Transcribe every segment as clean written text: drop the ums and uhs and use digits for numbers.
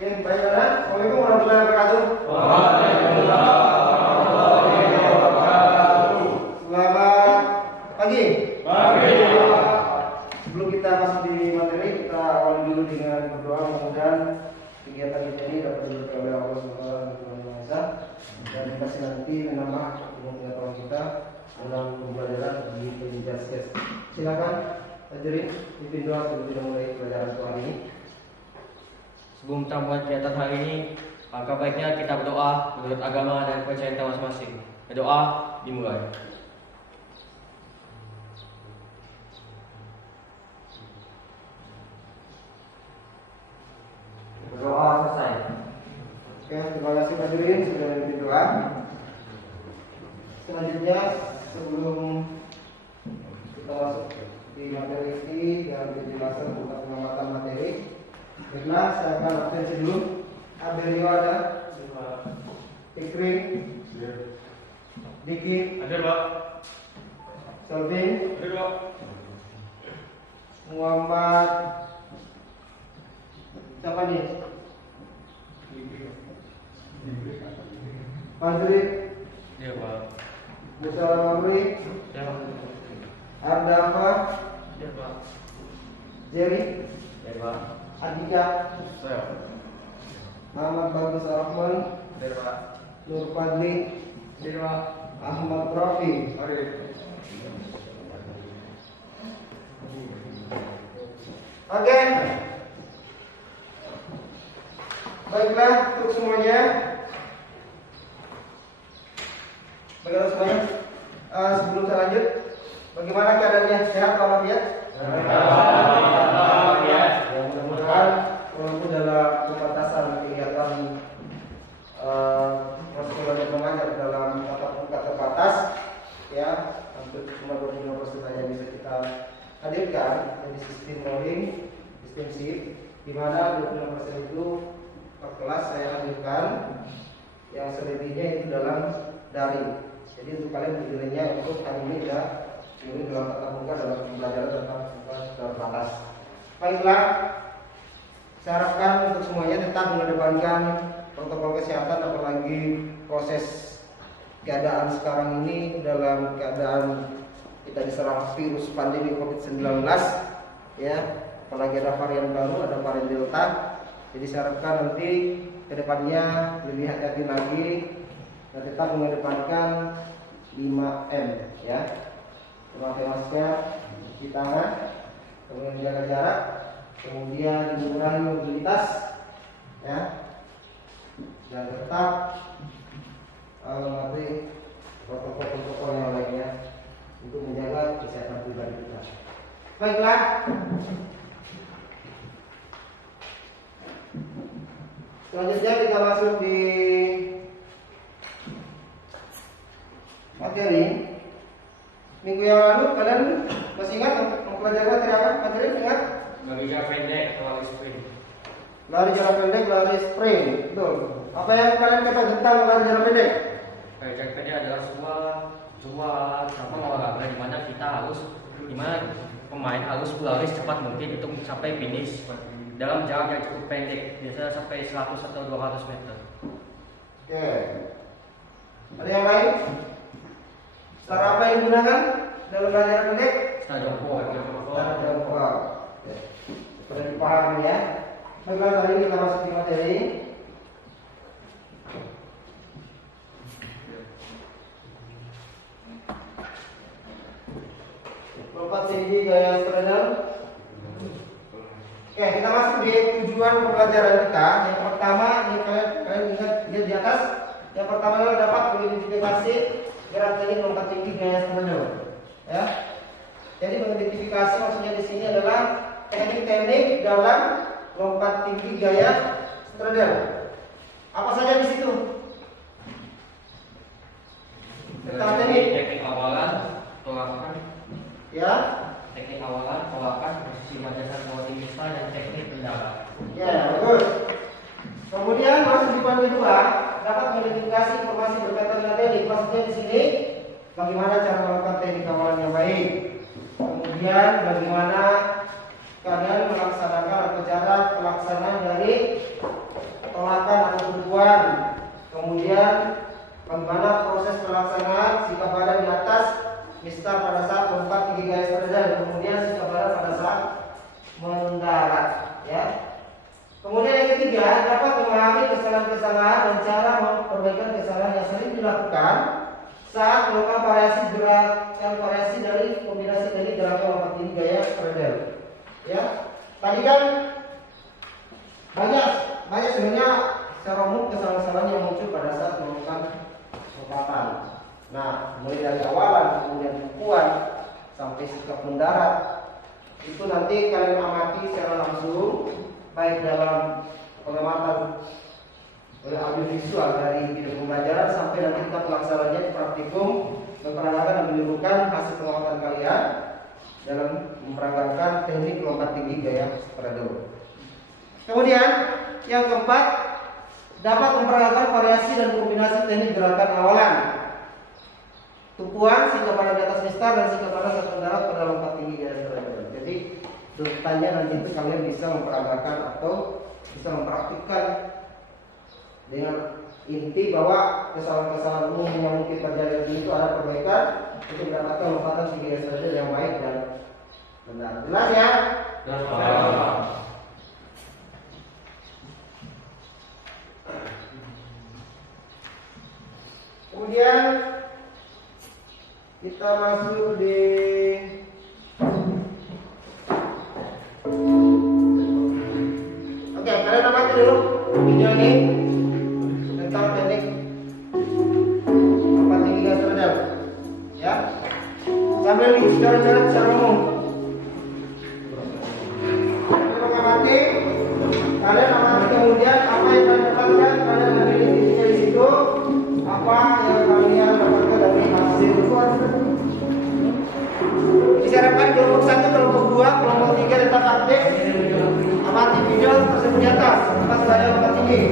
Oke, baik Anda. Assalamualaikum warahmatullahi wabarakatuh. Waalaikumsalam warahmatullahi wabarakatuh. Selamat pagi. Pagi. Sebelum kita masuk di materi, kita awali dulu dengan berdoa. Mudah-mudahan kegiatan kita ini dapat diberkahi oleh Allah Subhanahu wa Ta'ala dan dikasih nanti menambah ilmu pengetahuan kita dalam pembelajaran di pendidikan skes. Silakan hadirin pimpin doa sebelum kita mulai pelajaran hari ini. Sebelum kita mulai kegiatan hari ini, maka baiknya kita berdoa menurut agama dan kepercayaan kita masing-masing. Berdoa dimulai. Berdoa selesai. Oke, terima kasih hadirin sudah pimpin doa. Selanjutnya sebelum kita masuk di materi ini dan penjelasan tentang pengamatan materi, baiklah saya akan absensi dulu. Abelio ada, Fikri, Diki, Ada, Pak. Selvin, Ada, Pak. Muhammad, siapa nih? Fadri, Ya, Pak. Musa Lamri, Ya, Pak. Ardafa, Ya, Pak. Jerry, Ya, Pak. Adika, Saya. Muhammad Bagus Rahman, Ya, Pak. Nur Fadli, Ya, Pak. Ahmad Rafi. Oke. Baiklah untuk semuanya. Baiklah semuanya. Sebelum saya lanjut, bagaimana keadaannya? Sehat walafiat? Ya, mudah-mudahan walaupun dalam pembatasan kegiatan proses belajar mengajar dalam tatap muka terbatas, ya, hampir cuma 25% saja bisa kita hadirkan dari sistem rolling, sistem shift, di mana 25% itu per kelas saya hadirkan, yang selebihnya itu dalam daring. Jadi untuk kalian nilainya untuk hari ini ya ini dalam tatap muka dalam pembelajaran tatap muka terbatas. Baiklah, saya harapkan untuk semuanya tetap mengedepankan protokol kesehatan, apalagi proses keadaan sekarang ini dalam keadaan kita diserang virus pandemi COVID-19, ya, apalagi ada varian baru, ada varian Delta. Jadi saya harapkan nanti kedepannya lebih hati-hati lagi dan tetap mengedepankan 5M, ya, memakai masker, cuci tangan, kemudian menjaga jarak, kemudian mengurangi mobilitas, ya, dan tetap mematuhi protokol-protokol yang lainnya untuk menjaga kesehatan pribadi kita. Baiklah, selanjutnya kita masuk di materi. Minggu yang lalu kalian masih ingat mempelajari materi apa? Materi ingat? Lari jarak pendek, lari sprint. Lari jarak pendek, lari sprint. Betul. Apa yang kalian kata tentang lari jarak pendek? Lari jarak pendek adalah sebuah cabang olahraga di mana pemain harus berlari secepat mungkin untuk sampai finish dalam jarak yang cukup pendek, biasanya sampai 100 atau 200 meter. Oke. Ada yang lain? Cara apa yang digunakan dalam lari jarak pendek? Start jongkok. Cara jongkok. Oke. Sudah dipahami ya. Baiklah, kali ini kita masuk di materi. Lompat tinggi gaya straddle. Oke, kita masuk di tujuan pembelajaran kita. Yang pertama, ini kalian ingat lihat di atas. Yang pertama adalah dapat mengidentifikasi gerak teknik lompat tinggi gaya straddle. Ya. Jadi mengidentifikasi maksudnya di sini adalah teknik-teknik dalam lompat tinggi gaya straddle. Apa saja di situ? Tentang Teknik awalan, tolakan. Ya. Teknik awalan, tolakan, posisi landasan bawah tinggi dan teknik pendarat. Ya, bagus. Kemudian masuk di poin kedua, dapat mengidentifikasi informasi berkaitan dengan teknik. Maksudnya di sini bagaimana cara melakukan teknik awalan yang baik. Kemudian bagaimana kalian melaksanakan atau cara pelaksanaan dari tolakan atau tumpuan. Kemudian bagaimana proses pelaksanaan sikap badan di atas mistar pada saat lompat tinggi garis rendah, dan kemudian sikap badan pada saat mendarat, ya. Kemudian yang ketiga, dapat memahami kesalahan-kesalahan dan cara memperbaikan kesalahan yang sering dilakukan saat melakukan variasi dari kombinasi teknik gerakan lompat tinggi gaya cradle. Ya, tadi kan banyak sebenarnya secara umum kesalahan-kesalahan yang muncul pada saat melakukan lompatan. Nah, mulai dari awalan, kemudian tumpuan sampai sikap mendarat, itu nanti kalian amati secara langsung, baik dalam pengamatan oleh audiovisual dari video pembelajaran sampai nanti kita pelaksanaannya di praktikum, memperagakan dan menimbulkan hasil pengamatan kalian dalam memperagakan teknik lompat tinggi gaya cradle. Kemudian yang keempat, dapat memperagakan variasi dan kombinasi teknik gerakan awalan, tumpuan, sikap badan di atas mistar, dan sikap badan saat mendarat pada lompat tinggi gaya cradle. Jadi tuntutannya nanti itu kalian bisa memperagakan atau bisa mempraktikkan dengan inti bahwa kesalahan-kesalahan umum yang mungkin terjadi itu ada perbaikan untuk mendapatkan lompatan tinggi gaya cradle yang baik dan benar. Jelas ya? Kemudian kita masuk di oke, kalian amati dulu video ini tentang teknik lompat tinggi gaya cradle, ya. Sambil dicoret-coret secara umum. Kalian amati kemudian apa yang kalian dapatkan, kalian ambil intinya di situ, apa yang kalian dapatkan dari hasil. Diharapkan kelompok 1, kelompok 2, kelompok 3 tetap aktif. Amati video tersebut di atas, tempat saya lompat tinggi.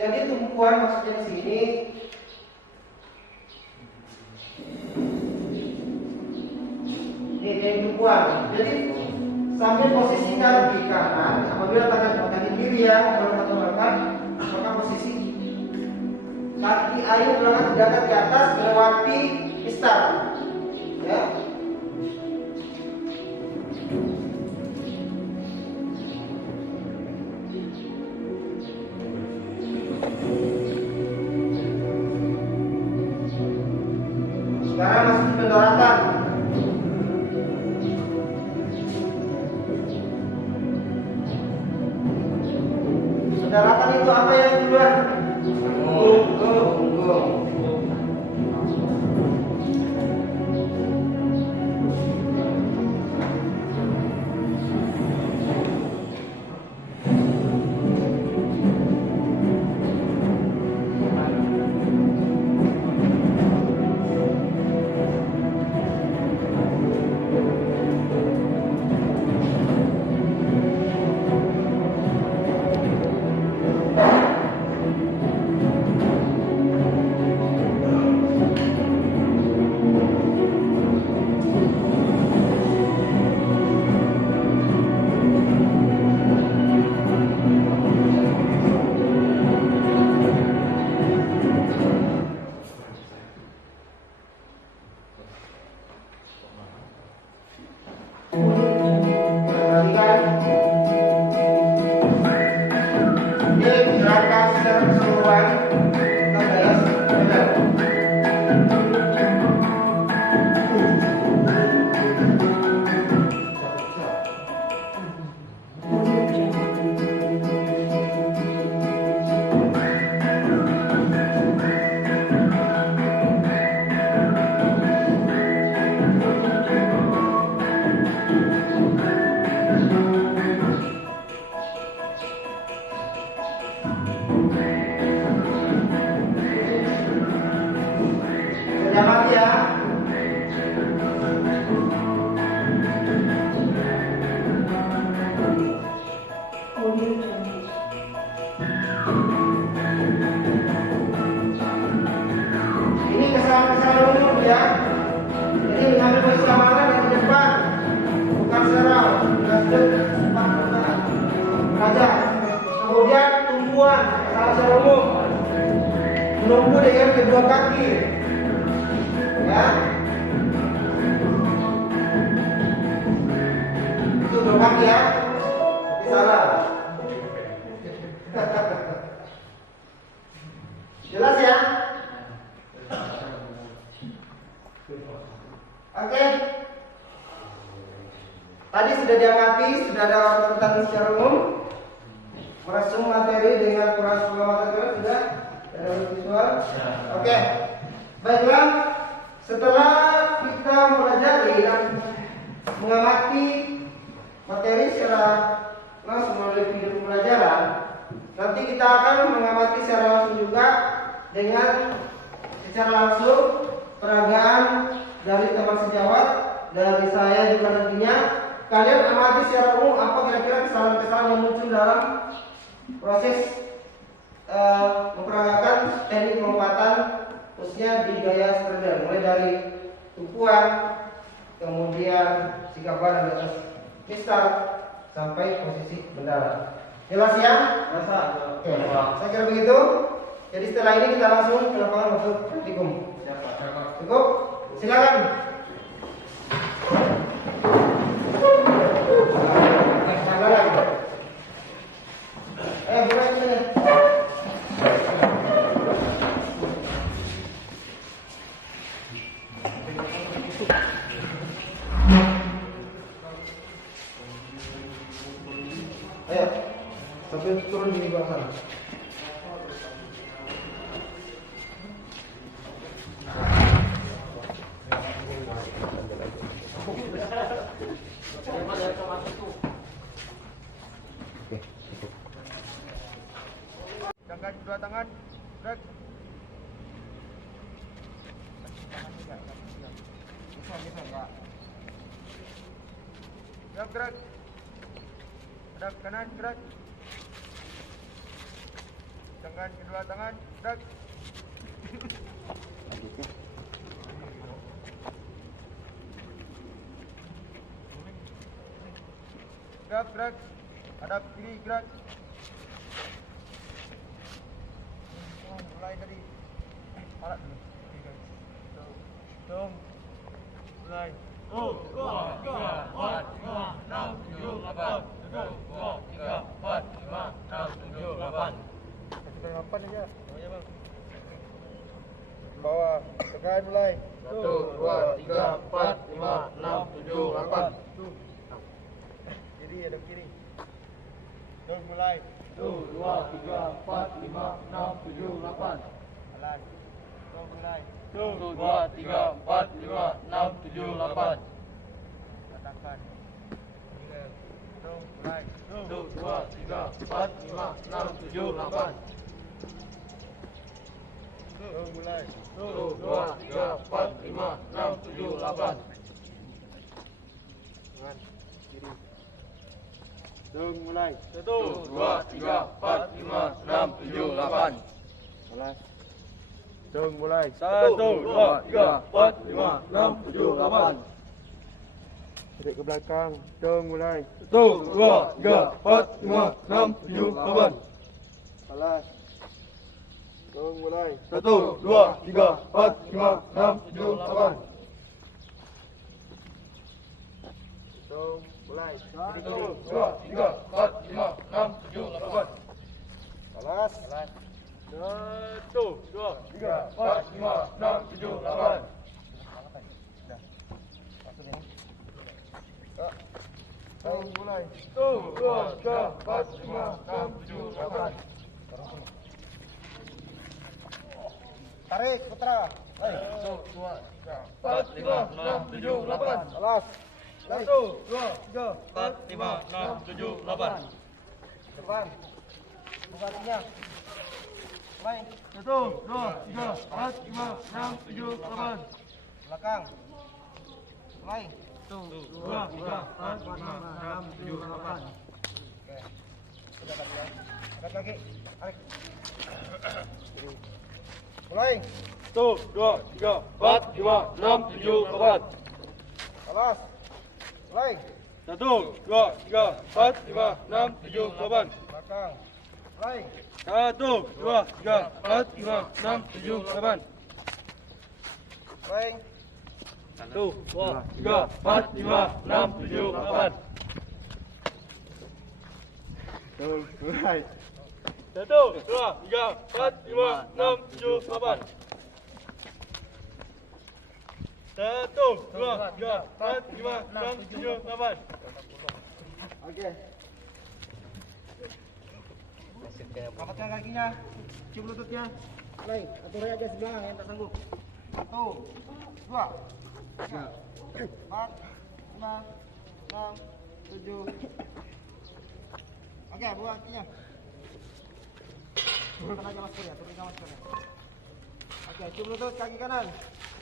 Jadi tumpuan maksudnya di sini ini tumpuan. Jadi sambil posisikan di kanan, apabila tangan kaki kiri yang melompat, maka posisi kaki ayun melangkah diangkat ke atas melewati mistar, ya. daratan. Daratan itu apa yang duluan? Punggung. Perhatikan. Ini gerakan secara keseluruhan. Kita bahas benar. Selamat ya. Ini kesalahan-kesalahan umum ya. Jadi mengambil posisi lamaran yang di depan, bukan serau, raja. Kemudian tumpuan, kesalahan secara umum, menunggu dengan kedua kaki. Ya, itu doang ya, tapi salah. Jelas ya? Oke. Tadi sudah diamati, sudah ada tentang secara umum, merasum materi dengan kurang pengamatan sudah ada visual. Oke, baiklah. Setelah kita mempelajari dan mengamati materi secara langsung melalui video pembelajaran, nanti kita akan mengamati secara langsung juga dengan secara langsung peragaan dari teman sejawat, dari saya juga nantinya. Kalian amati secara umum apa kira-kira kesalahan-kesalahan yang muncul dalam proses memperagakan teknik lompatan khususnya di gaya spreader, mulai dari tumpuan, kemudian sikap badan di atas mistal sampai posisi bendera. Jelas ya? Oke, saya kira begitu. Jadi setelah ini kita langsung ke lapangan untuk praktikum. Cukup? Silakan. Boleh sini. Ayo, sampai turun di bawah sana. Angkat kedua tangan, gerak. Gerak. Hadap kanan, gerak. Angkat kedua tangan, gerak. Gerak. Hadap kiri, gerak. Mulai dari alat dulu. Hitung. Mulai. 1, 2, 3, 4, 5, 6, 7, 8. 1, 2, 3, 4, 5, 6, 7, 8. 8 aja. Semuanya bang. Bawah. Tekan mulai. 1, 2, 3, 4, 5, 6, 7, 8. Kiri, hadap kiri. Terus mulai. 1, 2, 3, 4, 5, 6, 7, 8. Jalan. Terus mulai. 1, 2, 3, 4, 5, 6, 7, 8. Katakan. Terus mulai. 1, 2, 3, 4, 5, 6, 7, 8. Terus mulai. 1, 2, 3, 4, 5, 6, 7, 8. Tangan kiri. Terus mulai. 1, 2, 3, 4, 5, 6, 7, 8. Jalan. Terus mulai. 1, 2, 3, 4, 5, 6, 7, 8. Tarik ke belakang. Terus mulai. 1, 2, 3, 4, 5, 6, 7, 8. Alas. Terus mulai. 1, 2, 3, 4, 5, 6, 7, 8. Terus mulai. 1, 2, 3, 4, 5, 6, 7, 8. Alas. 1, 2, 3, 4, 5, 6, 7, 8. Terus mulai. 1, 2, 3, 4, 5, 6, 7, 8. Tarik putra. 1, 2, 3, 4, 5, 6, 7, 8. Alas. 1, 2, 3, 4, 5, 6, 7, 8. Depan. Buka kakinya. Main. 1, 2, 3, 4, 5, 6, 7, 8. Belakang. Main. 1, 2, 3, 4, 5, 6, 7, 8. Oke. Sudah tadi ya. Angkat kaki. Tarik. Mulai. 1, 2, 3, 4, 5, 6, 7, 8. Alas. Mulai. 1, 2, 3, 4, 5, 6, 7, 8. Belakang. Mulai. 1, 2, 3, 4, 5, 6, 7, 8. Mulai. 1, 2, 3, 4, 5, 6, 7, 8. Terus mulai. 1, 2, 3, 4, 5, 6, 7, 8. 1, 2, 3, 4, 5, 6, 7, 8. Oke. Angkatkan kakinya. Cium lututnya. Mulai. Atur aja sebelah yang tak sanggup. 1, 2, 3, 4, 5, 6, 7. Oke, buka kakinya. Turunkan aja maskernya, turunkan maskernya. Oke, cium lutut kaki kanan.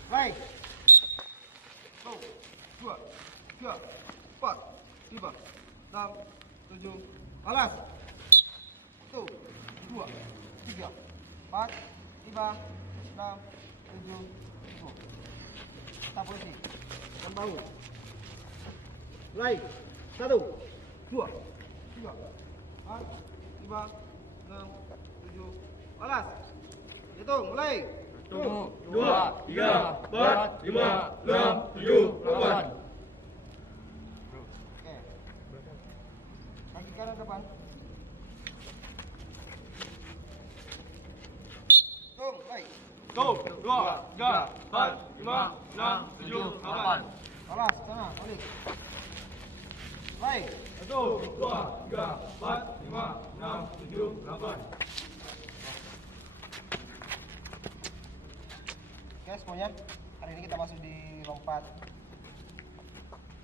Baik. 1, 2, 3, 4, 5, 6, 7. Alas. 1, 2, 3, 4, 5, 6, 7, 10. Tetap posisi. Dan bahu. Mulai. 1, 2, 3, 4, 5, 6, 7. Alas. Hitung, mulai. 1, 2, 3, 4, 5, 6, 7, 8. Oke. Kaki kanan depan. Hitung, mulai. 1, 2, 3, 4, 5, 6, 7, 8. Alas, tengah, balik. Mulai. 1, 2, 3, 4, 5, 6, 7, 8. Oke semuanya, hari ini kita masuk di lompat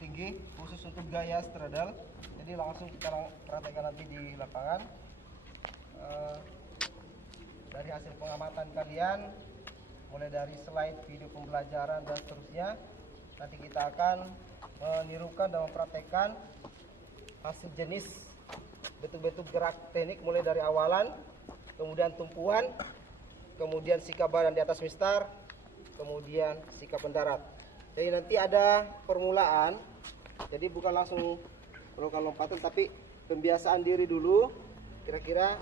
tinggi khusus untuk gaya straddle. Jadi langsung kita praktekkan nanti di lapangan. Dari hasil pengamatan kalian, mulai dari slide video pembelajaran dan seterusnya, nanti kita akan menirukan dan mempraktekkan hasil jenis betul-betul gerak teknik mulai dari awalan, kemudian tumpuan, kemudian sikap badan di atas mistar, kemudian sikap mendarat. Jadi nanti ada permulaan, jadi bukan langsung melakukan lompatan, tapi pembiasaan diri dulu, kira-kira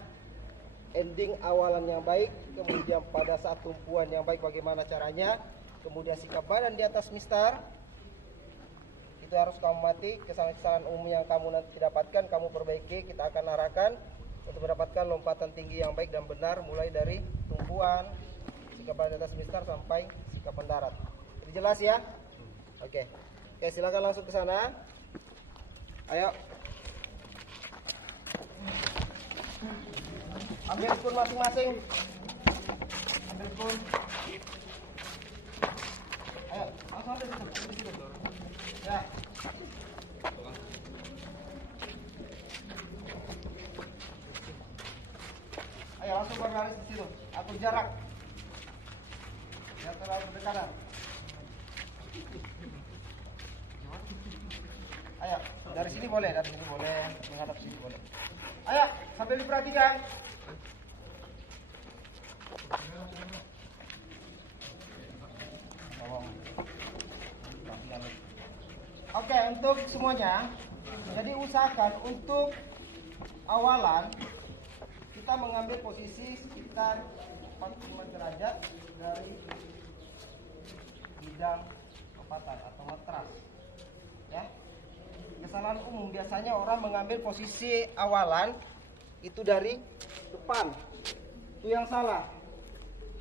ending awalan yang baik, kemudian pada saat tumpuan yang baik bagaimana caranya, kemudian sikap badan di atas mistar. Itu harus kamu mati, kesalahan-kesalahan umum yang kamu nanti dapatkan kamu perbaiki. Kita akan arahkan untuk mendapatkan lompatan tinggi yang baik dan benar, mulai dari tumpuan, sikap badan di atas mistar sampai sikap mendarat. Jadi jelas ya? Oke. Oke, silakan langsung ke sana. Ayo. Ambil spoon masing-masing. Ambil spoon. Ayo, langsung ambil di situ. Ya. Ayo langsung berbaris di situ. Atur jarak. Jangan terlalu berdekatan. Ayo, dari sini boleh, menghadap sini boleh. Ayo, sambil diperhatikan. Oke, untuk semuanya, jadi usahakan untuk awalan kita mengambil posisi sekitar 45 derajat dari bidang lompatan atau matras. Ya. Kesalahan umum biasanya orang mengambil posisi awalan itu dari depan. Itu yang salah.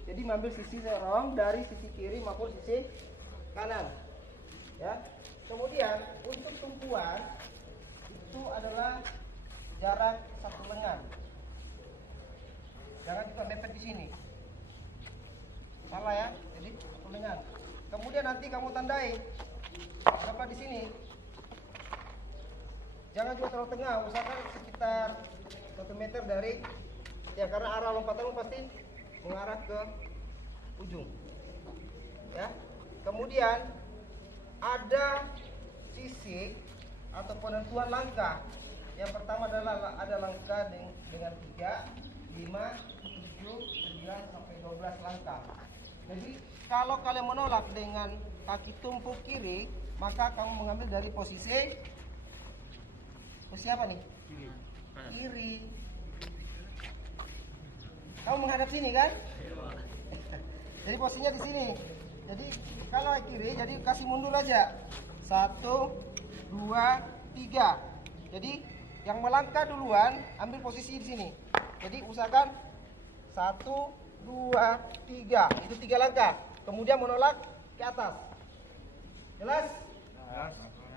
Jadi mengambil sisi serong dari sisi kiri maupun sisi kanan. Ya. Kemudian untuk tumpuan itu adalah jarak 1 lengan. Jangan juga mepet di sini. Salah ya. Jadi 1 lengan. Kemudian nanti kamu tandai berapa di sini. Jangan juga terlalu tengah, usahakan sekitar 1 meter dari ya, karena arah lompatanmu pasti mengarah ke ujung. Ya. Kemudian ada sisi atau penentuan langkah. Yang pertama adalah ada langkah dengan 3, 5, 7, 9 sampai 12 langkah. Jadi kalau kalian menolak dengan kaki tumpuk kiri, maka kamu mengambil dari posisi apa nih? Kiri. Kamu menghadap sini kan? Jadi posisinya di sini. Jadi kalau kiri, jadi kasih mundur aja. 1, 2, 3. Jadi yang melangkah duluan ambil posisi di sini. Jadi usahakan 1, 2, 3. Itu 3 langkah. Kemudian menolak ke atas. Jelas?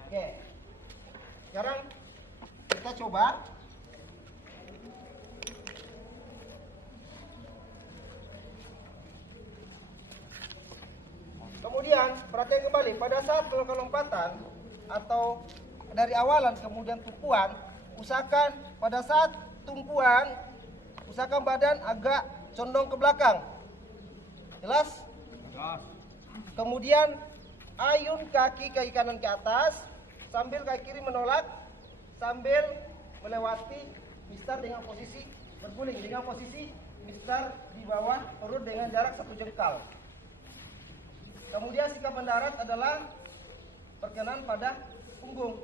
Oke. Sekarang kita coba. Kemudian perhatikan kembali pada saat melakukan lompatan atau dari awalan kemudian tumpuan, usahakan pada saat tumpuan usahakan badan agak condong ke belakang. Jelas? Kemudian ayun kaki kanan ke atas sambil kaki kiri menolak, sambil melewati mistar dengan posisi berguling, dengan posisi mistar di bawah perut dengan jarak 1 jengkal. Kemudian sikap mendarat adalah perkenan pada punggung.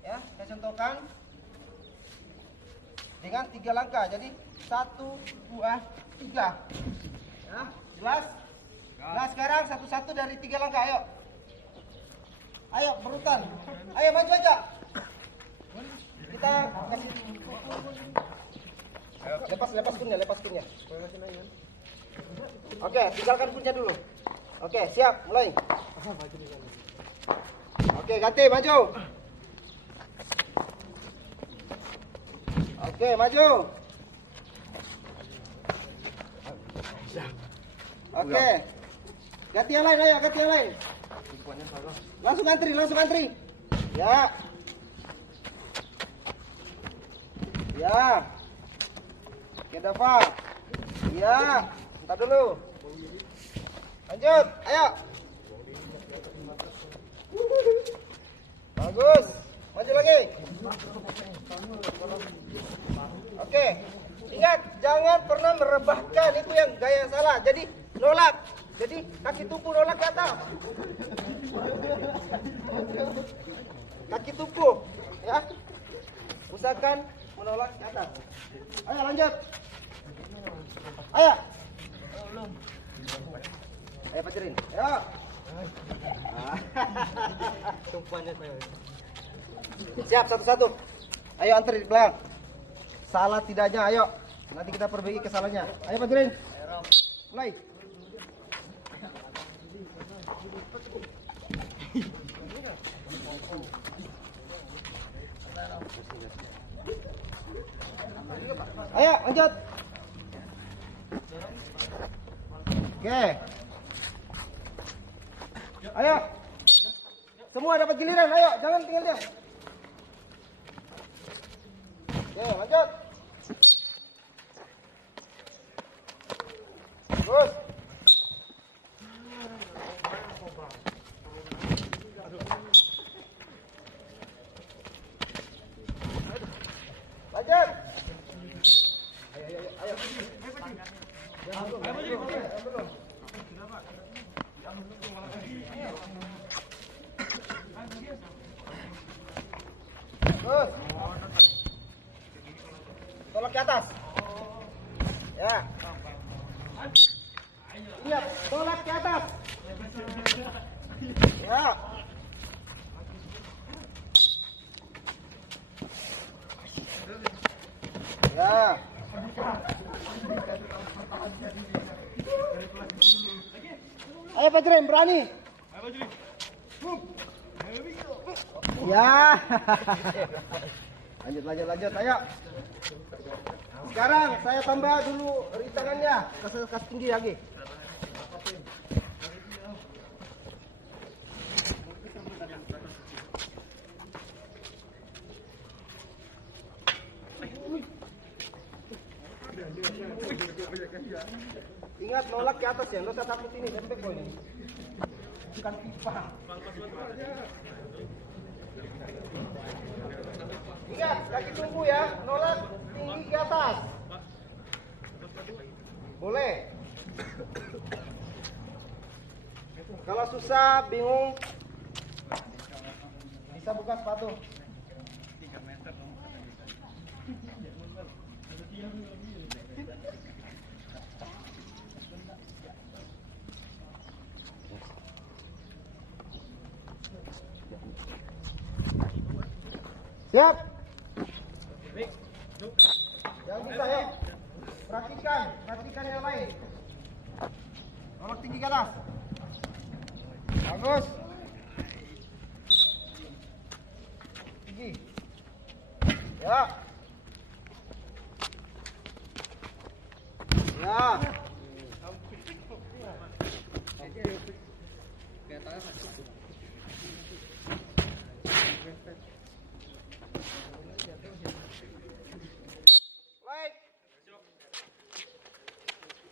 Ya, saya contohkan dengan 3 langkah. Jadi 1, 2, 3. Ya, jelas? Nah, sekarang satu-satu dari 3 langkah, ayo. Ayo berurutan. Ayo maju aja. Kita kasih lepas kunnya. Oke, tinggalkan kunnya dulu. Oke, siap, mulai. Oke, ganti, maju. Oke, maju. Oke. Ganti yang lain, ayo, ganti yang lain. Langsung antri. Ya. Ya. Oke, Dava. Ya. Bentar dulu. Lanjut, ayo. Bagus. Maju lagi. Oke. Ingat, jangan pernah merebahkan, itu yang gaya salah. Jadi nolak. Jadi kaki tumpu nolak ke atas. Kaki tumpu, ya. Usahakan menolak ke atas. Ayo lanjut. Ayo. Ayo pacarin. Ayo. Tumpuannya saya. Siap, satu-satu. Ayo antri di belakang. Salah tidaknya, ayo. Nanti kita perbaiki kesalahannya. Ayo pacarin. Mulai. Ayo, lanjut. Oke. Ayo. Semua dapat giliran, ayo, jangan tinggal diam. Oke, lanjut. Terus. Lanjut. Ayo. Belum. Terus. Tolak ke atas. Ya. Ingat, tolak ke atas. Ya. Ya. Ayo Fajrin, berani. Ya. Lanjut, ayo. Sekarang saya tambah dulu rintangannya, kasih tinggi lagi. Ingat nolak ke atas ya, lo usah takut ini, sampai kok ini. Bukan pipa. Ingat, kaki tunggu ya, nolak tinggi ke atas. Boleh. Kalau susah, bingung, bisa buka sepatu. 3 meter dong. Siap. Yang bisa ya. Praktikan yang lain. Nolak tinggi ke atas. Bagus. Tinggi. Ya. Ya. Baik.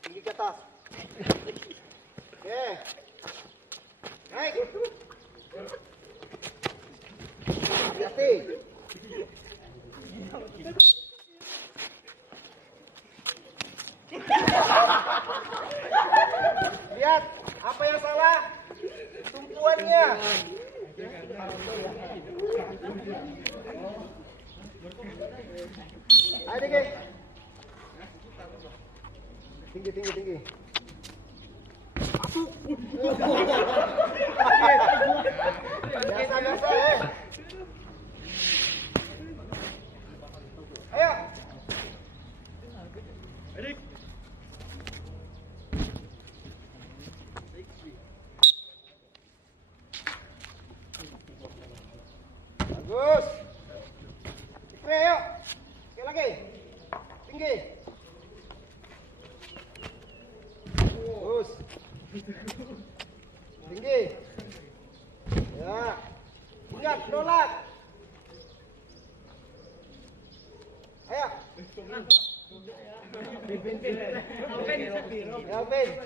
Tinggi ke atas. Oke. Naik. Hati-hati. Lihat apa yang salah, tumpuannya. Ayo deh. Tinggi. Biasa ya. Ayo. Bagus. Oke, ayo. Sekali lagi. Tinggi. Bagus. Tinggi. Ya. Ingat, nolak. Ayo.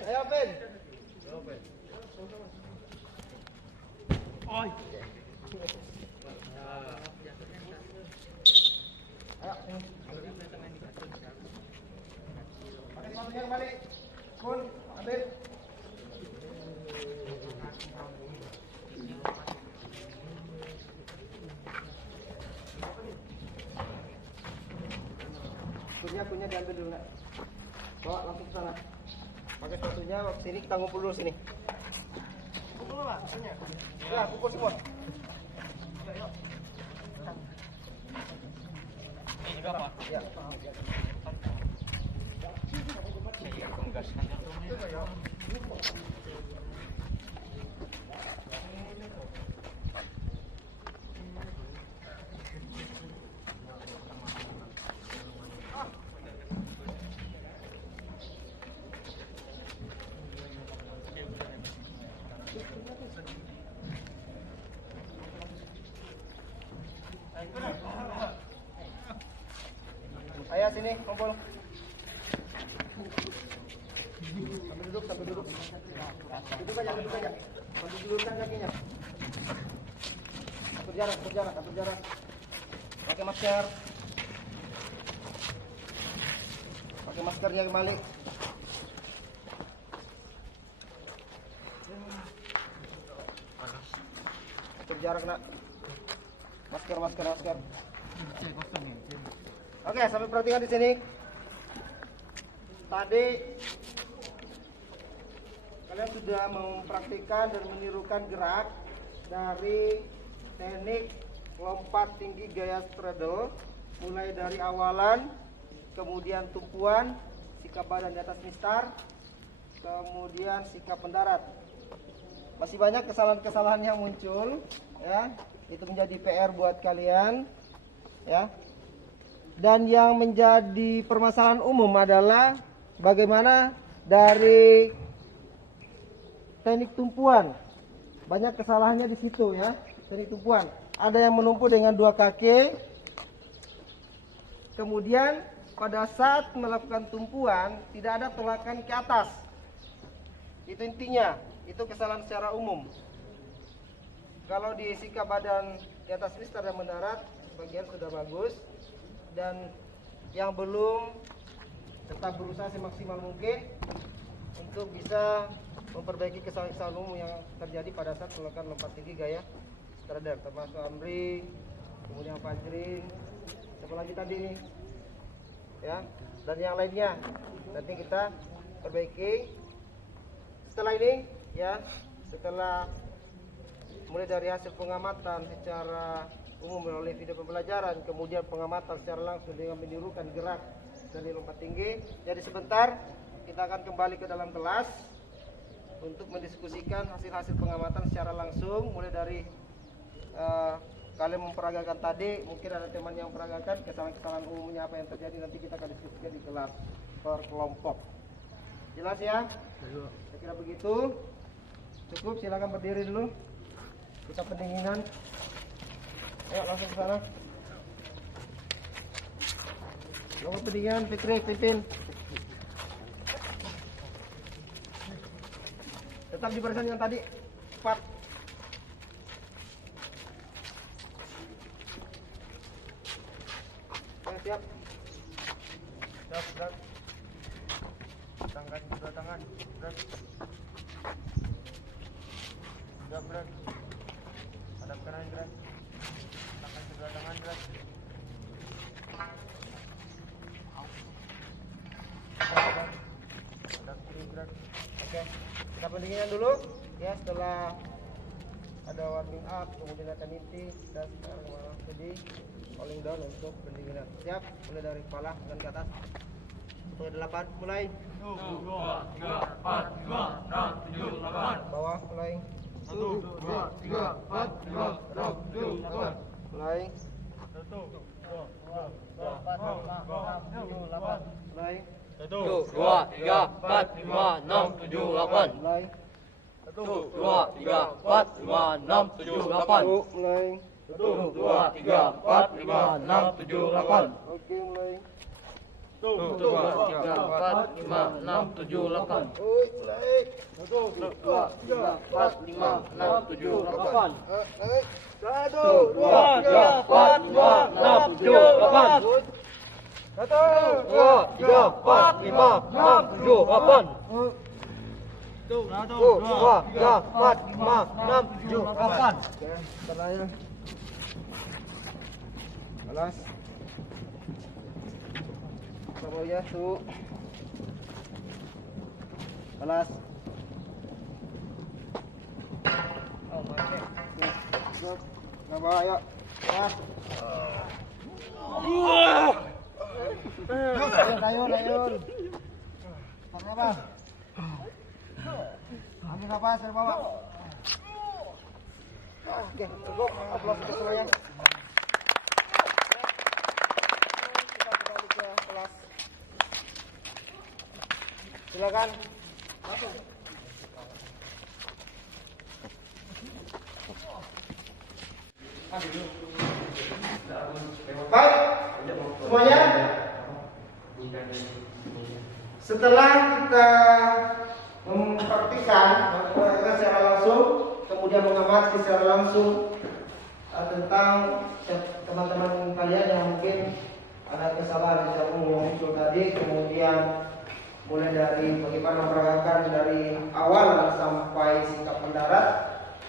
Ayo, Ben. Oi. Pakai sepatunya kembali. Kun, ambil. Kunnya diambil dulu, nak. Bawa langsung ke sana. Pakai sepatunya ke sini, kita ngumpul dulu sini. Kumpul lah, kunnya. Ya, kumpul semua. Yuk. Ini berapa? Ya. sini, kumpul. Sambil duduk, sambil duduk. Duduk aja, duduk aja. Sambil dudukkan kakinya. Atur jarak, atur jarak, atur jarak. Pakai masker. Pakai maskernya kembali. Atur jarak, nak. Masker, masker, masker. Oke, sampai perhatikan di sini. Tadi kalian sudah mempraktikkan dan menirukan gerak dari teknik lompat tinggi gaya straddle, mulai dari awalan, kemudian tumpuan, sikap badan di atas mistar, kemudian sikap mendarat. Masih banyak kesalahan-kesalahan yang muncul, ya. Itu menjadi PR buat kalian, ya. Dan yang menjadi permasalahan umum adalah bagaimana dari teknik tumpuan. Banyak kesalahannya di situ, ya. Teknik tumpuan. Ada yang menumpu dengan 2 kaki. Kemudian pada saat melakukan tumpuan tidak ada tolakan ke atas. Itu intinya. Itu kesalahan secara umum. Kalau di sikap badan di atas mistar dan mendarat, bagian sudah bagus. Dan yang belum, tetap berusaha semaksimal mungkin untuk bisa memperbaiki kesalahan-kesalahan umum yang terjadi pada saat melakukan lompat tinggi gaya straddle, termasuk Amri, kemudian Fajrin, siapa lagi tadi nih, ya, dan yang lainnya. Nanti kita perbaiki. Setelah ini, ya, setelah mulai dari hasil pengamatan secara umum melalui video pembelajaran, kemudian pengamatan secara langsung dengan menirukan gerak dari lompat tinggi. Jadi sebentar kita akan kembali ke dalam kelas untuk mendiskusikan hasil-hasil pengamatan secara langsung, mulai dari kalian memperagakan tadi, mungkin ada teman yang memperagakan kesalahan-kesalahan umumnya apa yang terjadi, nanti kita akan diskusikan di kelas per kelompok. Jelas ya? Saya kira begitu. Cukup, silakan berdiri dulu. Kita pendinginan. Ayo langsung ke sana. Langsung pendinginan, Fikri, pimpin. Tetap di barisan yang tadi. Cepat. Oke, siap. Siap, gerak. Tangan kedua tangan. Gerak. Gerak, gerak. Hadap kanan, gerak. Tangan kedua tangan, gerak. Hadap kiri, gerak. Oke, kita pendinginan dulu. Ya, setelah ada warming up, kemudian akan inti, kita sekarang masuk di rolling down untuk pendinginan. Siap, mulai dari kepala dan ke atas. 8, mulai. 1, 2, 3, 4, 5, 6, 7, 8. Bawah, mulai. 1, 2, 3, 4, 5, 6, 7, 8. Mulai. 1, 2, 3, 4, 5, 6, 7, 8. Mulai. 1, 2, 3, 4, 5, 6, 7, 8. Mulai. 1, 2, 3, 4, 5, 6, 7, 8. Mulai. 1, 2, 3, 4, 5, 6, 7, 8. Oke, mulai. 1, 2, 3, 4, 5, 6, 7, 8. Mulai. 1, 2, 3, 4, 5, 6, 7, 8. 1, 2, 3, 4, 5, 6, 7, 8. 2, 3, 4, 5, 6, 7, 8. 2, 3, 4, 5, 6, 7, 8. Oke, setelahnya. Alas. Sama ya, su. Alas. Oh, mati. Stop. Nggak bawa, yuk. Ya. Ayun, ayun. Pakai apa? Ambil nafas dari bawah. Oke, cukup. Aplaus untuk semuanya. Kita kembali ke kelas. Silakan. Masuk. Baik, semuanya Setelah kita mempraktikkan secara langsung, kemudian mengamati secara langsung tentang teman-teman kalian yang mungkin ada kesalahan yang muncul tadi, kemudian mulai dari bagaimana memperagakan dari awal sampai sikap mendarat,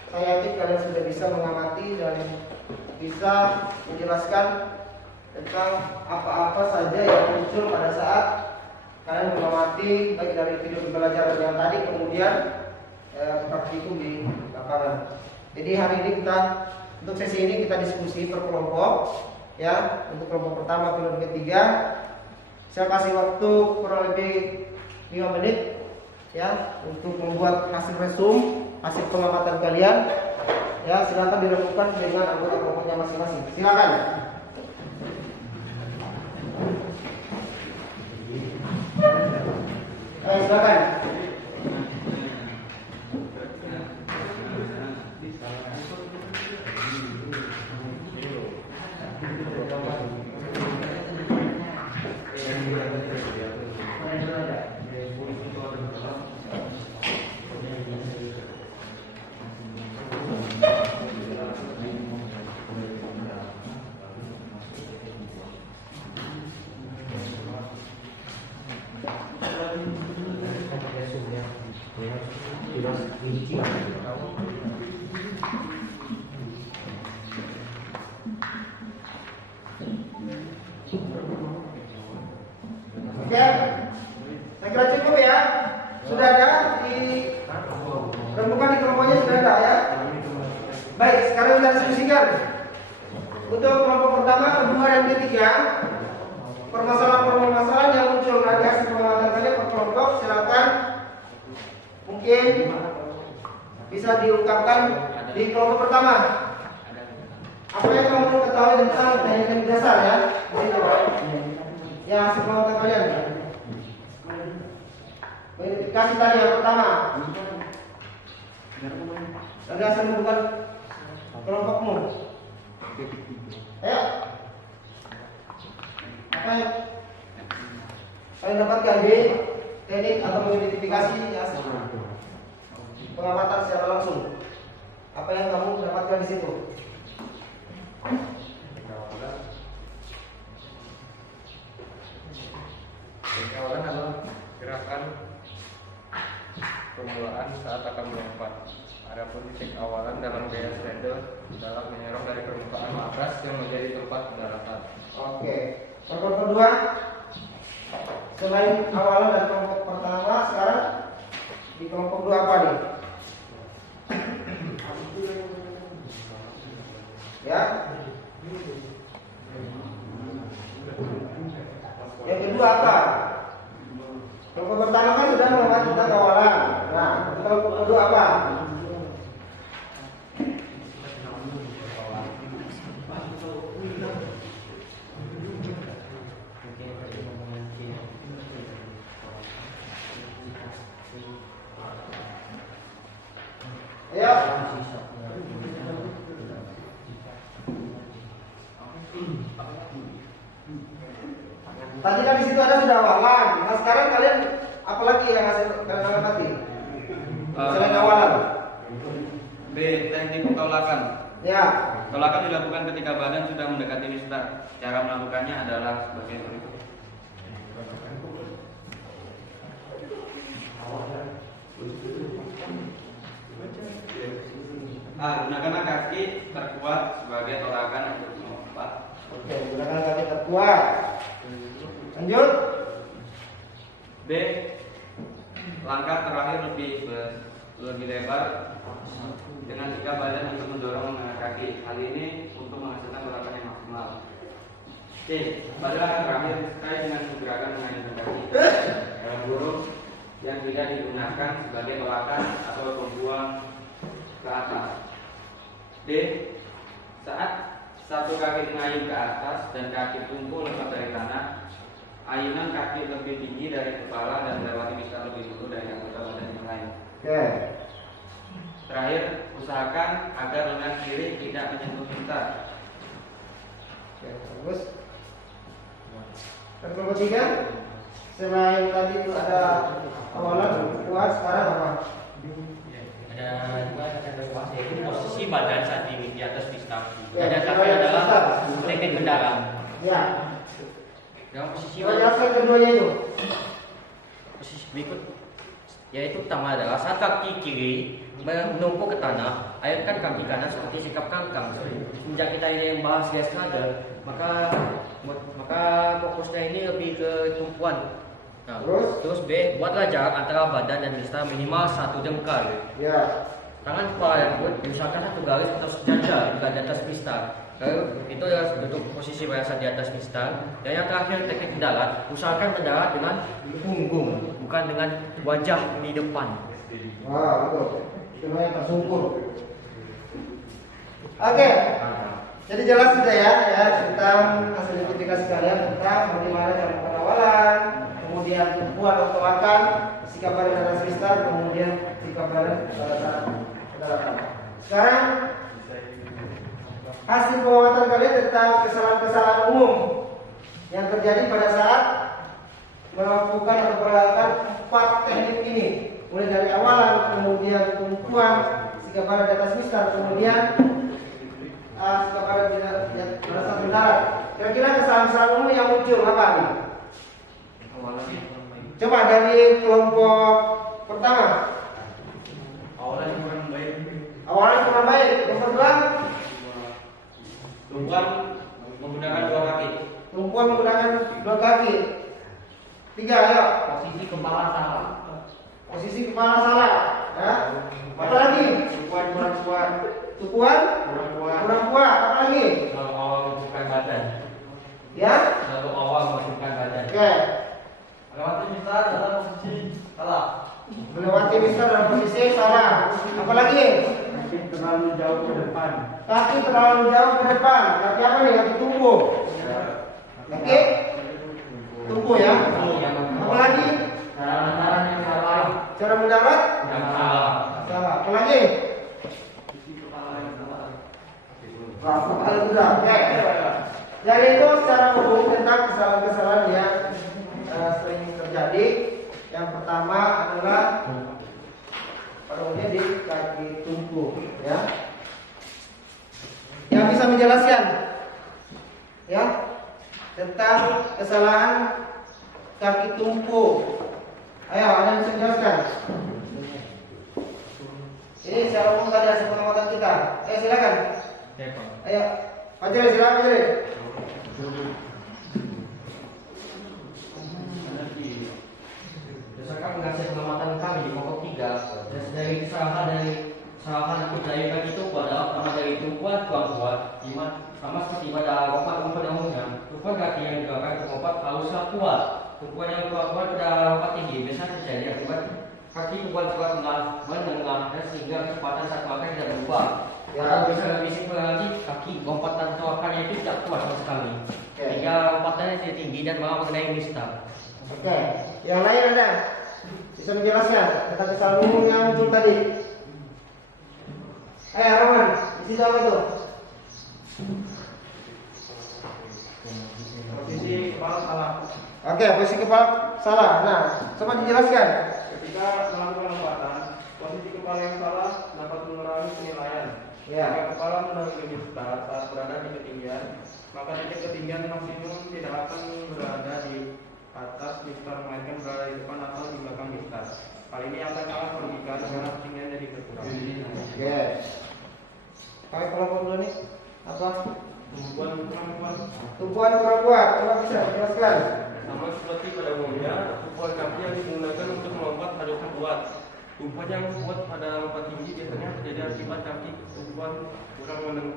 saya yakin kalian sudah bisa mengamati dan bisa menjelaskan tentang apa-apa saja yang muncul pada saat kalian mengamati baik dari video pembelajaran yang tadi kemudian praktikum di lapangan. Jadi hari ini untuk sesi ini kita diskusi per kelompok, ya. Untuk kelompok pertama, kelompok ketiga, saya kasih waktu kurang lebih 5 menit, ya, untuk membuat hasil resume, hasil pengamatan kalian. Ya, silakan dilakukan dengan anggota kelompoknya masing-masing. Silakan. Silakan. Ya, saya kira cukup ya. Sudah ada di rembukan di kelompoknya sudah ada ya. Baik, sekarang kita diskusikan. Untuk kelompok pertama, kedua, dan ketiga, permasalahan yang muncul dari hasil pengamatan kalian per kelompok, silakan mungkin bisa diungkapkan di kelompok pertama. Apa yang kamu ketahui tentang teknik dasar ya? Begitu. Ya, hasil pengamatan kalian. Verifikasi tadi yang pertama. Dari hasil bukan kelompokmu. Ayo. Apa yang kalian dapatkan di teknik atau mengidentifikasi hasil pengamatan secara langsung? Apa yang kamu dapatkan di situ? Awalan adalah gerakan permulaan saat akan melompat. Adapun titik awalan dalam gaya slide dalam menyerong dari permukaan matras yang menjadi tempat pendaratan. Oke. Kelompok kedua, selain awalan dan kelompok pertama, sekarang di kelompok dua apa nih? Ya. Yang kedua apa? Kelompok pertama kan sudah membahas tentang awalan. Nah, kelompok kedua apa? Ayo. Tadi kan di situ ada sudah awalan. Nah sekarang kalian apalagi yang kalian amati? Selain awalan. B. Teknik tolakan. Ya. Tolakan dilakukan ketika badan sudah mendekati mistar. Cara melakukannya adalah sebagai berikut. A. Gunakanlah kaki terkuat sebagai tolakan untuk melompat. Oke, gunakan kaki terkuat. Lanjut. B. Langkah terakhir lebih lebar dengan sikap badan untuk mendorong mengangkat kaki. Hal ini untuk menghasilkan tolakan yang maksimal. C. Pada langkah terakhir terkait dengan gerakan mengayunkan kaki dalam huruf yang tidak digunakan sebagai tolakan atau pembuang ke atas. D. Saat satu kaki mengayun ke atas dan kaki tumpu lepas dari tanah, ayunan kaki lebih tinggi dari kepala dan melewati mistar lebih dulu dari anggota badan yang lain. Oke. Terakhir, usahakan agar lengan kiri tidak menyentuh mistar. Oke, bagus. Dan kelompok tiga? Selain tadi itu ada awalan, kuat, sekarang apa? Ada dua kategori bahasa, yaitu posisi badan saat di atas pista. Ya, Dan kita satu lihat adalah pista. teknik kendaraan. Ya. Dalam posisi Coba jelaskan keduanya itu. posisi berikut, yaitu pertama adalah saat kaki kiri menumpuk ke tanah, ayunkan kaki kanan seperti sikap kangkang. Sejak kita ini membahas gas radar, maka fokusnya ini lebih ke tumpuan. Nah, terus B, buatlah jarak antara badan dan pista minimal 1 jengkal. Ya. Tangan kepala yang kuat diusahakan satu garis atau sejajar di atas pista. Lalu itu adalah bentuk posisi pada saat di atas pista. Dan yang terakhir teknik mendarat, usahakan mendarat dengan punggung, bukan dengan wajah di depan. Wah, betul. Itu namanya tersungkur. Oke. Jadi jelas sudah ya tentang hasil identifikasi kalian tentang bagaimana cara pengawalan, kemudian tumpuan atau makan, sikap badan dan atas pista, kemudian sikap badan pada saat pendaratan. Sekarang hasil pengamatan kalian tentang kesalahan-kesalahan umum yang terjadi pada saat melakukan atau peralatan 4 teknik ini, mulai dari awalan, kemudian tumpuan, sikap badan di atas pista, kemudian sikap badan pada saat mendarat. Kira-kira kesalahan-kesalahan umum yang muncul apa nih? Coba dari kelompok pertama. Awalan kurang baik. Awalan kurang baik. Nomor 2. Tumpuan menggunakan 2 kaki. Tumpuan menggunakan 2 kaki. 3, ayo. Posisi kepala salah. Posisi kepala salah. Ya. Apa lagi? Tumpuan kurang kuat. Tumpuan kurang kuat. Apa lagi? Lalu awal memasukkan badan. Ya. Lalu awal memasukkan badan. Oke. Melewati pista dalam posisi salah. Melewati pista dalam posisi salah. Apa lagi? Kaki terlalu jauh ke depan. Kaki terlalu jauh ke depan. Kaki apa nih? Kaki tumbuh. Kaki tumbuh ya. Apa lagi? Cara mendarat yang salah. Cara mendarat Yang salah. salah. Apa lagi? Kepala juga. Oke. Jadi itu secara umum tentang kesalahan-kesalahan yang sering terjadi. Yang pertama adalah pada umumnya di kaki tumbuh, ya. Yang bisa menjelaskan, ya, tentang kesalahan kaki tumbuh. Ayo, ada yang bisa menjelaskan? Ini secara umum tadi hasil pengamatan kita. Ayo silakan. Ayo, Fajri silakan Fajri. Berdasarkan hasil pengamatan kami di pokok 3, dari kesalahan aku dari kaki itu adalah pertama dari tumpuan kuat, sama seperti pada lompat yang umumnya. Tumpuan kaki yang digunakan untuk lompat haruslah kuat. Tumpuan yang kuat pada lompat tinggi biasanya terjadi akibat kaki tumpuan kuat menengah dan sehingga kecepatan saat melangkah tidak berubah. Kalau bisa lebih simpel lagi, kaki lompatan tuakannya itu tidak kuat sama sekali. Sehingga lompatannya tidak tinggi dan malah mengenai pista. Oke, yang lain ada bisa menjelaskan tentang kesalahan umum yang muncul tadi? Ayo Roman, isi jawab itu. Posisi kepala salah. Oke, posisi kepala salah. Nah, coba dijelaskan. Ketika melakukan lompatan, posisi kepala yang salah dapat mengurangi penilaian. Ya. Jika kepala mendahului pista saat berada di ketinggian, maka titik ketinggian maksimum tidak akan berada di atas pista, melainkan berada di depan atau di belakang pista. Hal ini akan sangat merugikan karena ketinggian jadi berkurang. Oke. Pakai kelompok dulu nih. Apa? Tumpuan kurang kuat. Tumpuan kurang kuat. Coba bisa dijelaskan. Sama seperti pada umumnya, tumpuan kaki yang digunakan untuk melompat harusnya kuat. Tumpuan yang kuat pada lompat tinggi biasanya terjadi akibat kaki tumpuan kurang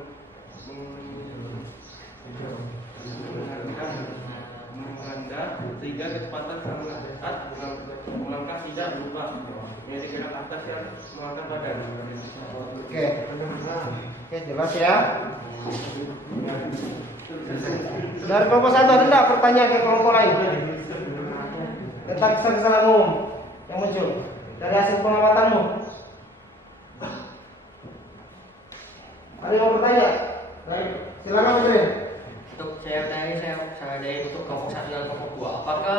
mengendap sehingga kecepatan saat melangkah tidak berubah, menjadi gerak atas yang mengangkat badan. Oke. Oke, jelas ya. Dari kelompok 1 ada enggak pertanyaan ke kelompok lain tentang kesalahan umum yang muncul dari hasil pengamatanmu? Ada yang mau bertanya? Baik, silakan Fajri. Untuk saya dari untuk kelompok 1 dan kelompok 2, apakah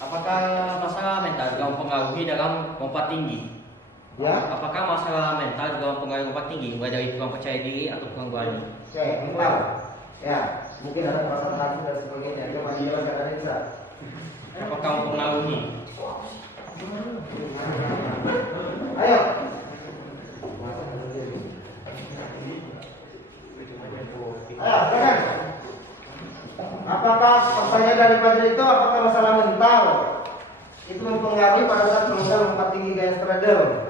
apakah masalah mental juga mempengaruhi dalam lompat tinggi? Ya. Apakah masalah mental juga mempengaruhi lompat tinggi, mulai dari kurang percaya diri atau kurang berani? Oke, mental. Ya, mungkin ada perasaan takut dan sebagainya. Coba dijelaskan Anissa. Apakah mempengaruhi? Ayo. Ayo, silakan. Apakah pertanyaan dari Fadil itu apakah masalah mental itu mempengaruhi pada saat mengejar lompat tinggi gaya straddle?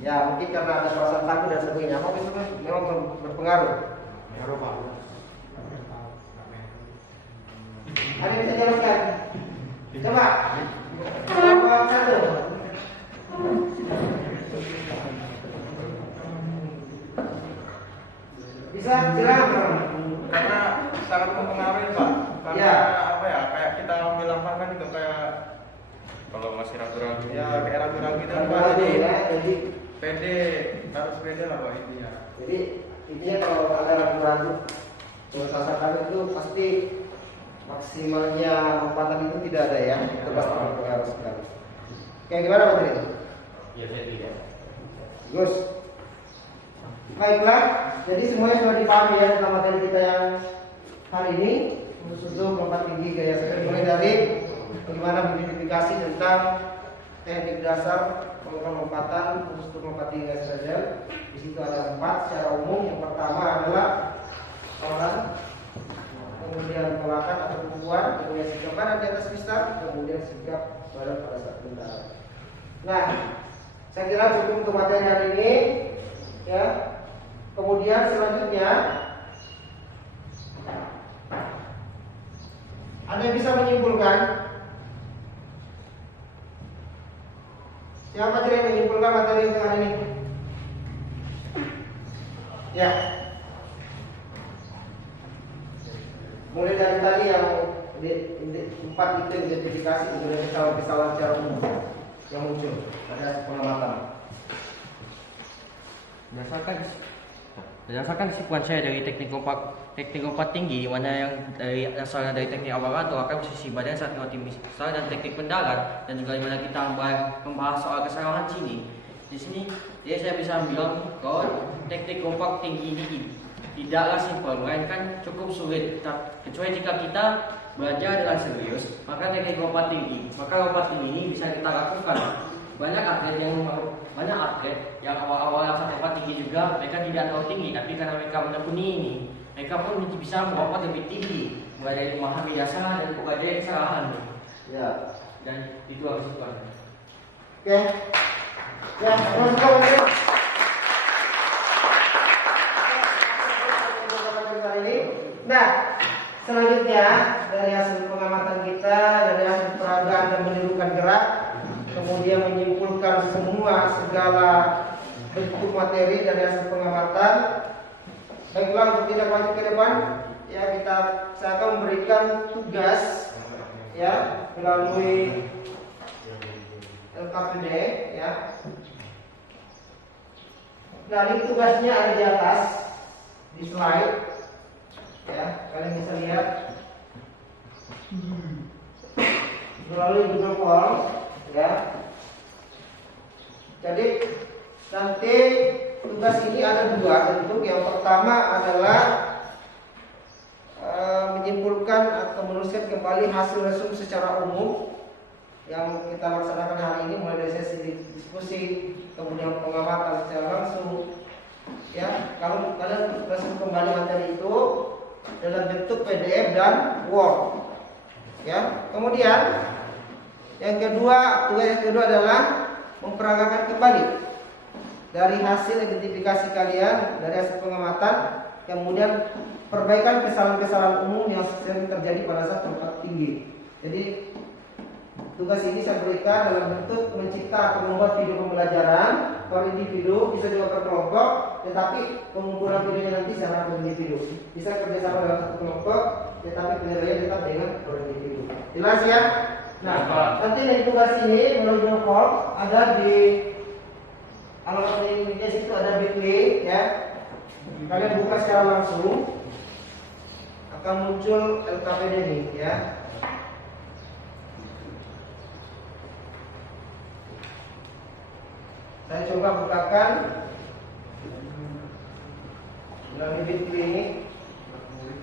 Ya, mungkin karena ada perasaan takut dan sebagainya. Apa itu kan memang berpengaruh? Ada yang bisa jelaskan? Coba. Nomor 1. Bisa jelaskan? Karena sangat mempengaruhi Pak. Karena Ya. apa ya, kayak kita ambil langkah kan juga kayak kalau masih ragu-ragu ya kayak ragu-ragu gitu Pak. Jadi Pede, harus pede lah Pak intinya. Jadi intinya kalau ada ragu-ragu, kesasarkan itu pasti maksimalnya lompatan itu tidak ada ya, itu pasti berpengaruh sekali. Kayak gimana Pak Tri? Ya, saya tidak. Gus. Baiklah, jadi semuanya sudah dipahami ya tentang materi kita yang hari ini khusus untuk lompat tinggi gaya straddle, mulai dari bagaimana mengidentifikasi tentang teknik dasar melakukan lompatan khusus untuk lompat tinggi gaya straddle. Di situ ada 4 secara umum. Yang pertama adalah orang, kemudian kelakar atau tumpuan, kemudian sikap badan di atas mistar, kemudian sikap badan pada saat mendarat. Nah, saya kira cukup untuk materi hari ini ya. Kemudian selanjutnya ada yang bisa menyimpulkan? Siapa yang menyimpulkan materi untuk hari ini? Ya. Mulai dari tadi yang 4 itu identifikasi kemudian kesalahan-kesalahan secara umum yang muncul pada pengamatan. Berdasarkan kesimpulan saya dari teknik lompat tinggi, di mana yang dari asalnya dari teknik awal atau akan posisi badan saat melewati misal dan teknik mendarat, dan juga di mana kita membahas soal kesalahan sini. Di sini, jadi saya bisa bilang kalau teknik lompat tinggi ini tidaklah simpel, melainkan cukup sulit. Kecuali jika kita belajar dengan serius, maka teknik lompat tinggi ini bisa kita lakukan. Banyak atlet yang awal-awal saat lompat tinggi juga mereka tidak terlalu tinggi, tapi karena mereka menekuni ini, mereka pun bisa melompat lebih tinggi, mulai dari memahami dasar dan pelajari kesalahan. Ya. Dan itu harus dilakukan. Oke. Ya, teman-teman. Nah, selanjutnya dari hasil pengamatan kita, dari hasil peragaan dan menirukan gerak, kemudian menyimpulkan segala bentuk materi dari hasil pengamatan. Baiklah, untuk tidak lanjut ke depan, ya saya akan memberikan tugas ya melalui LKPD ya. Nah, ini tugasnya ada di atas di slide ya, kalian bisa lihat melalui Google Form ya. Jadi nanti tugas ini ada 2 bentuk. Yang pertama adalah menyimpulkan atau menuliskan kembali hasil resum secara umum yang kita laksanakan hari ini, mulai dari sesi diskusi, kemudian pengamatan secara langsung ya. Kalau kalian resum kembali materi itu dalam bentuk PDF dan Word ya. Kemudian yang kedua, tugas yang kedua adalah memperagakan kembali dari hasil identifikasi kalian, dari hasil pengamatan, kemudian perbaikan kesalahan-kesalahan umum yang sering terjadi pada saat lompat tinggi. Jadi tugas ini saya berikan dalam bentuk mencipta atau membuat video pembelajaran per individu, bisa juga per kelompok, tetapi pengumpulan videonya nanti secara per individu. Bisa kerjasama dalam satu kelompok, tetapi penilaian tetap dengan per individu. Jelas ya? Nah, nanti dari tugas ini melalui Google Form ada di alamat linknya situ, ada bit.ly ya. Kalian buka secara langsung, akan muncul LKPD ini ya. Saya coba bukakan melalui bibit klinik.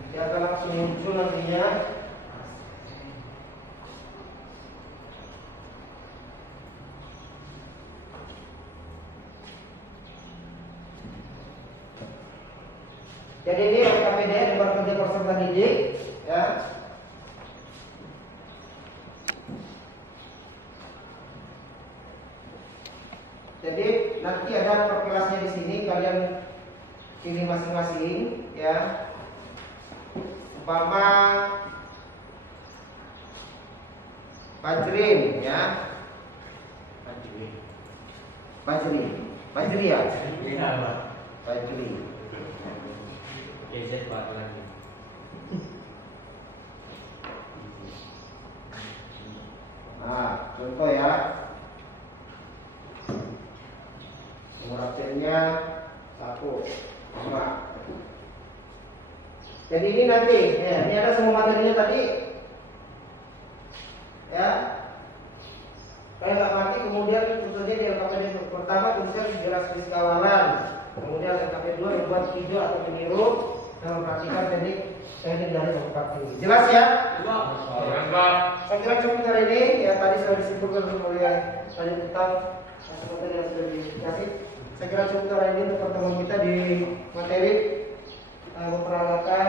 Dia akan langsung muncul nantinya. Jadi ini LKPD nomor kerja peserta didik, ya. Jadi nanti ada per kelasnya di sini, kalian pilih masing-masing, ya. Umpama Fajrin, ya. Fajri ya. Fajri. KZ Pak lagi. Nah, contoh ya. Nomor absennya 1, 5. Jadi ini nanti, ya, ini ada semua materinya tadi. Ya. Kalau nggak mati, kemudian tentunya di LKPD pertama tuliskan jelas jenis kawalan. Kemudian LKPD 2 membuat video atau meniru dan memperhatikan teknik dari tempat ini. Jelas ya? Saya kira cukup hari ini. Ya tadi sudah disebutkan oleh tadi tentang materi yang sudah dikasih. Saya kira cukup hari ini untuk pertemuan kita di materi memperagakan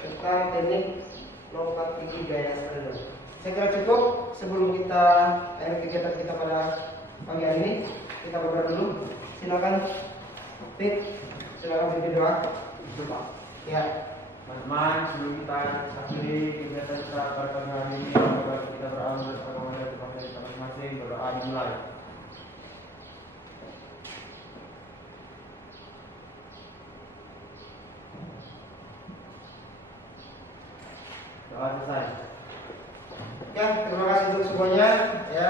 tentang teknik lompat tinggi gaya sederhana. Saya kira cukup. Sebelum kita akhir kegiatan kita pada pagi hari ini, kita berdoa dulu. Silakan, Pit. Silakan pimpin doa. Ya. Teman-teman, sebelum kita akhiri kegiatan kita pada pagi hari ini, semoga kita berawal dari pertemuan kita masing-masing. Berdoa dimulai. Doa selesai. Ya, terima kasih untuk semuanya. Ya,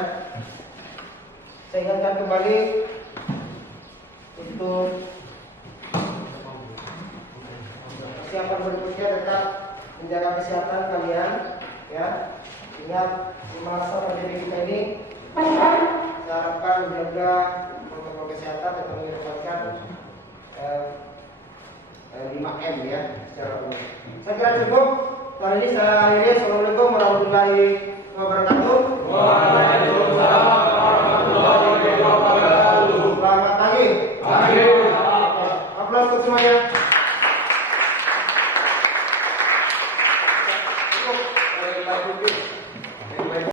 saya ingatkan kembali untuk persiapan berikutnya tetap menjaga kesehatan kalian. Ya, ingat di masa pandemi kita ini, saya harapkan menjaga protokol kesehatan tetap mengedepankan 5M ya secara umum. Saya kira cukup. Hari ini saya akhiri. Assalamualaikum warahmatullahi wabarakatuh. Waalaikumsalam warahmatullahi wabarakatuh. Selamat pagi. Pagi. Aplaus untuk semuanya.